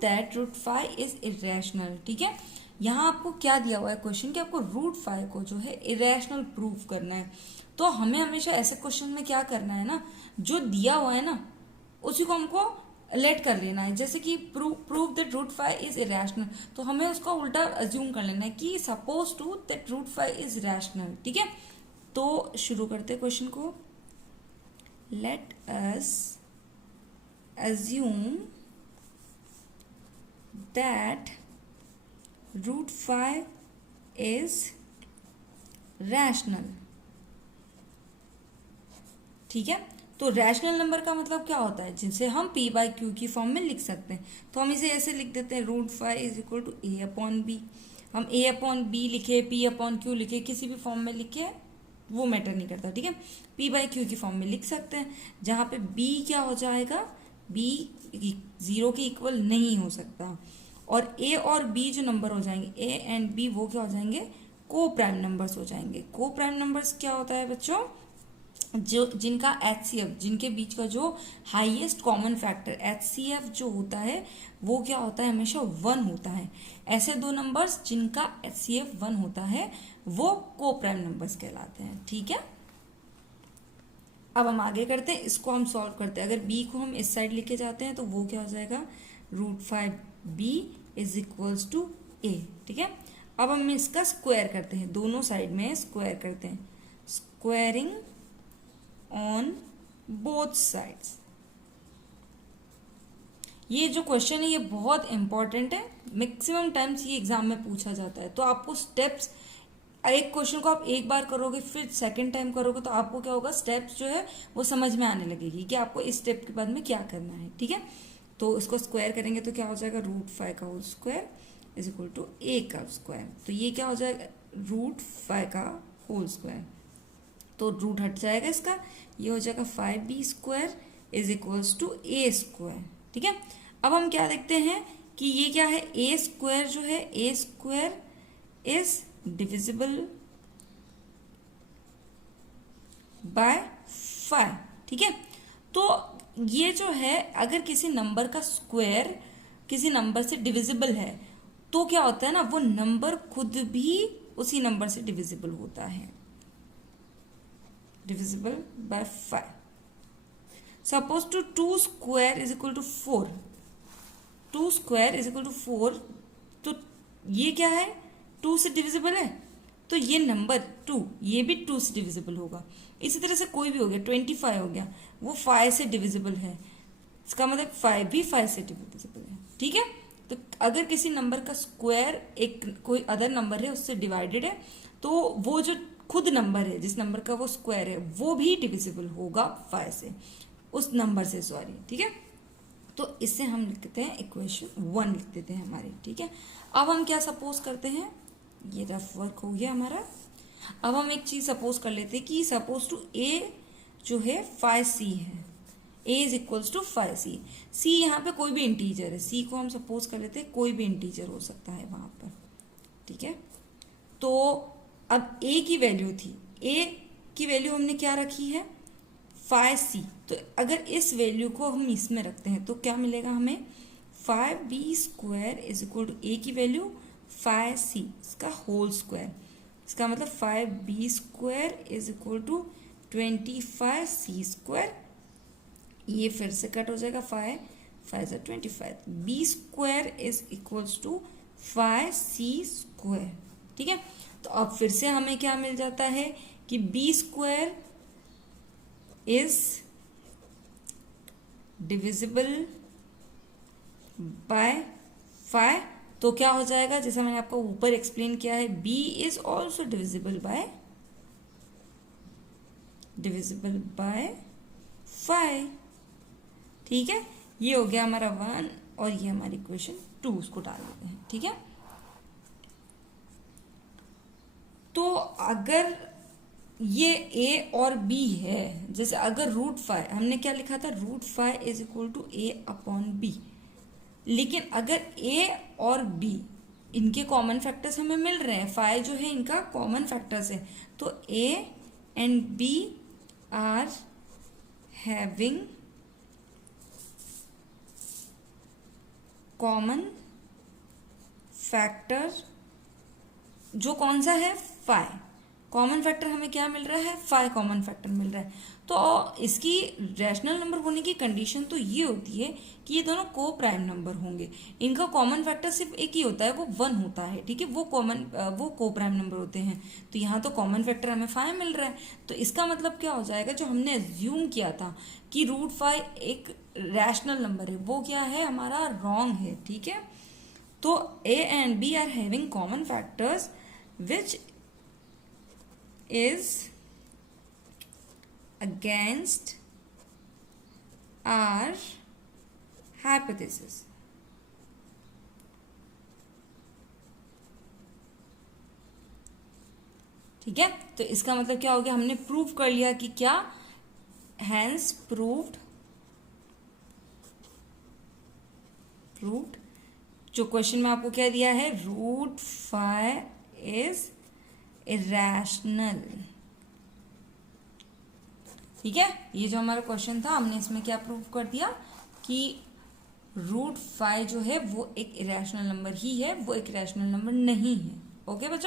That root 5 is irrational. ठीक है, यहाँ आपको क्या दिया हुआ है क्वेश्चन कि आपको रूट 5 को जो है इरेशनल प्रूव करना है। तो हमें हमेशा ऐसे क्वेश्चन में क्या करना है ना, जो दिया हुआ है ना उसी को हमको लेट कर लेना है। जैसे कि prove that root 5 is irrational, तो हमें उसका उल्टा अज्यूम कर लेना है कि suppose to that root 5 is rational. ठीक है, तो शुरू करते हैं क्वेश्चन को। Let us assume that root 5 is rational। ठीक है, तो रैशनल नंबर का मतलब क्या होता है, जिसे हम p बाई क्यू की फॉर्म में लिख सकते हैं। तो हम इसे ऐसे लिख देते हैं, root 5 is equal to a upon b. हम a अपॉन बी लिखे, p अपॉन क्यू लिखे, किसी भी फॉर्म में लिखे वो मैटर नहीं करता। ठीक है, p बाई क्यू की फॉर्म में लिख सकते हैं, जहाँ पे b क्या हो जाएगा, b 0 के इक्वल नहीं हो सकता। और a और b जो नंबर हो जाएंगे, a एंड b, वो क्या हो जाएंगे, को प्राइम नंबर्स हो जाएंगे। को प्राइम नंबर्स क्या होता है बच्चों, जो जिनका HCF, जिनके बीच का जो हाईएस्ट कॉमन फैक्टर HCF जो होता है वो क्या होता है, हमेशा 1 होता है। ऐसे दो नंबर्स जिनका HCF 1 होता है वो को प्राइम नंबर्स कहलाते हैं। ठीक है, अब हम आगे करते हैं, इसको हम सॉल्व करते हैं। अगर b को हम इस साइड लेके जाते हैं तो वो क्या हो जाएगा, root 5b is equals to a। ठीक है, अब हम इसका स्क्वायर करते हैं, दोनों साइड में स्क्वायर करते हैं, स्क्वायरिंग ऑन बोथ साइड्स। ये जो क्वेश्चन है ये बहुत इंपॉर्टेंट है, मैक्सिमम टाइम्स ये एग्जाम में पूछा जाता है। तो आपको स्टेप्स, एक क्वेश्चन को आप एक बार करोगे फिर सेकंड टाइम करोगे तो आपको क्या होगा, स्टेप्स जो है वो समझ में आने लगेगी कि आपको इस स्टेप के बाद में क्या करना है। ठीक है, तो इसको स्क्वायर करेंगे तो क्या हो जाएगा, रूट 5 का whole square is equal to a का स्क्वायर। तो ये क्या हो जाएगा, रूट 5 का होल स्क्वायर, तो रूट हट जाएगा इसका, ये हो जाएगा 5b square is equals to a square. ठीक है, अब हम क्या देखते हैं कि ये क्या है, a स्क्वायर जो है, a square is divisible by 5। ठीक है, तो ये जो है अगर किसी नंबर का स्क्वायर किसी नंबर से डिविजिबल है तो क्या होता है ना, वो नंबर खुद भी उसी नंबर से डिविजिबल होता है, divisible by 5। Suppose to 2 square is equal to 4, 2 square is equal to 4, तो ये क्या है, 2 से डिविजिबल है, तो ये नंबर 2 ये भी 2 से डिविजिबल होगा। इसी तरह से कोई भी हो गया, 25 हो गया, वो 5 से डिविजिबल है, इसका मतलब 5 भी 5 से डिविजिबल है। ठीक है, तो अगर किसी नंबर का स्क्वायर एक कोई अदर नंबर है उससे डिवाइडेड है तो वो जो खुद नंबर है जिस नंबर का वो स्क्वायर है वो भी डिविजिबल होगा 5 से, उस नंबर से, सॉरी। ठीक है, तो इससे हम लिखते हैं इक्वेशन 1 लिख देते हैं हमारी। ठीक है, अब हम क्या सपोज करते हैं, ये रफ वर्क हो गया हमारा। अब हम एक चीज सपोज कर लेते हैं कि सपोज टू a जो है 5c है, a is equals to 5c। c यहाँ पे कोई भी इंटीजर है, c को हम सपोज कर लेते हैं कोई भी इंटीजर हो सकता है वहां पर। ठीक है, तो अब a की वैल्यू थी, a की वैल्यू हमने क्या रखी है, 5c। तो अगर इस वैल्यू को हम इसमें रखते हैं तो क्या मिलेगा हमें, 5b square is equal to a की वैल्यू 5c इसका होल स्क्वायर, इसका मतलब 5b square is equal to 25c square. ये फिर से कट हो जाएगा, 5 5 25, b square is equals to 5c square. ठीक है, तो अब फिर से हमें क्या मिल जाता है कि b square is divisible by 5, तो क्या हो जाएगा, जैसा मैंने आपको ऊपर एक्सप्लेन किया है, b is also divisible by 5। ठीक है, ये हो गया हमारा 1 और ये हमारी इक्वेशन 2, उसको डाल देते हैं। ठीक है, तो अगर ये a और b है, जैसे अगर रूट 5 हमने क्या लिखा था, root 5 is equal to a upon b, लेकिन अगर a और b इनके कॉमन फैक्टर्स हमें मिल रहे हैं, 5 जो है इनका कॉमन फैक्टर्स है, तो a and b are having common factor जो कौन सा है, फाइव कॉमन फैक्टर हमें क्या मिल रहा है, फाइव कॉमन फैक्टर मिल रहा है। तो इसकी रैशनल नंबर होने की कंडीशन तो ये होती है कि ये दोनों को प्राइम नंबर होंगे, इनका कॉमन फैक्टर सिर्फ एक ही होता है, वो वन होता है, ठीक है, वो को प्राइम नंबर होते हैं। तो यहाँ तो कॉमन फैक्टर हमें फाइव मिल रहा है, तो इसका मतलब क्या हो जाएगा, जो हमने एज्यूम किया था कि रूट फाइव एक रैशनल नंबर है, वो क्या है हमारा, रॉन्ग है, ठीक है। तो a and b are having common factors which is against our hypothesis। ठीक है, तो इसका मतलब क्या हो गया, हमने प्रूव कर लिया कि क्या, हैंस प्रूव्ड जो क्वेश्चन में आपको क्या दिया है, रूट फाइव इज इरेशनल। ठीक है, ये जो हमारा क्वेश्चन था हमने इसमें क्या प्रूव कर दिया कि रूट फाइव जो है वो एक इरेशनल नंबर ही है, वो एक रैशनल नंबर नहीं है। ओके बच्चों।